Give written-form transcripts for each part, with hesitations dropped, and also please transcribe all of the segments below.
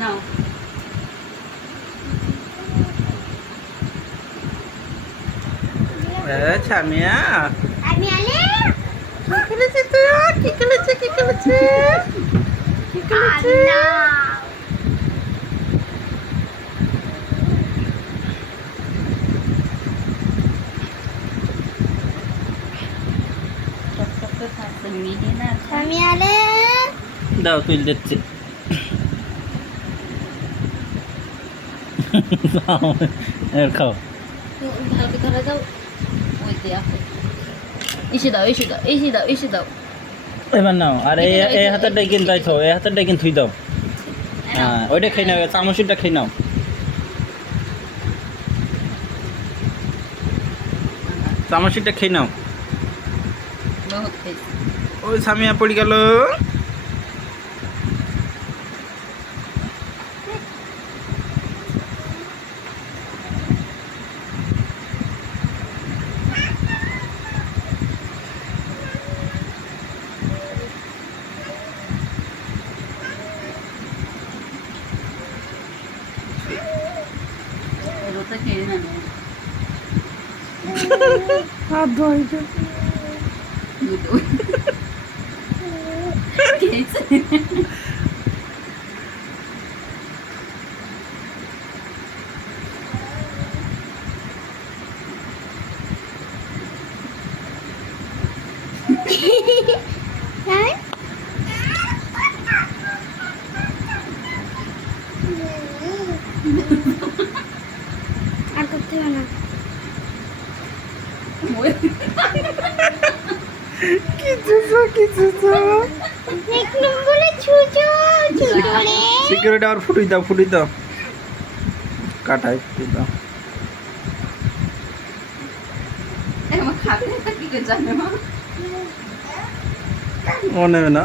নাও ছামিয়া আমি আলে কি করেছে তুই কি করেছে কি করেছে কি করেছে আল্লাহ টকটকে থাকছে মিহি না আমি আলে দাও তুই দিচ্ছি খাও ভালো করে দাও ওই দিয়ে আপে এসে দাও এসে দাও এসে দাও এসে দাও এবার নাও আর এই হাতেরটাই কিন্তু আইছো এই হাতেরটাই কিন্তু থুই দাও হ্যাঁ ওইটা খেয়ে নাও চামচটা খেয়ে নাও চামচটা খেয়ে নাও বহুত খাইছি ওই সামিয়া পড়ে গেল রোটা খেয়ে না হাত ধোয়াইছে খেয়েছে হ্যাঁ আর করতে হবে না দেখলাম বলে ছুচো ছুচোরে সিকিউরিটি আর ফুটুই দাও কাটাই ফুটুই দাও আমার খাতে কি করে জানো ও নেবে না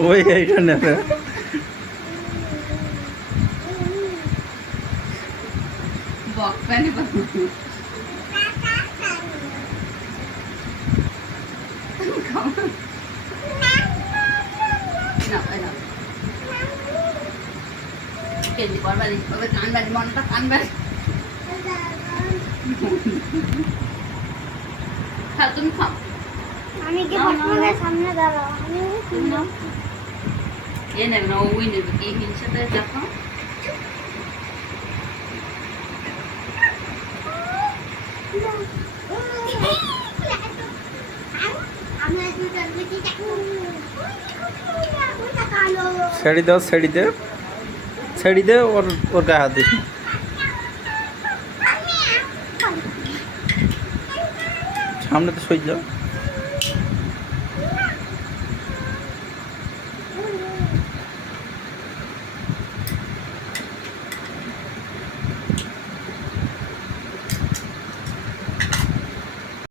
ওই এইটা নেবে বক প্যানে কেজি পরবারি তবে কানবাড়ি মনটা কানবাড়ি খাও তুমি খাও আমি কি ফটফটের সামনে দাঁড়াও আমি তুমি নাও এ নেবে না ওই নেবে কি হিংসাতে দেখো ছেড়ে দে ওর গায়ে হাত দিস সামনে তো সহ্য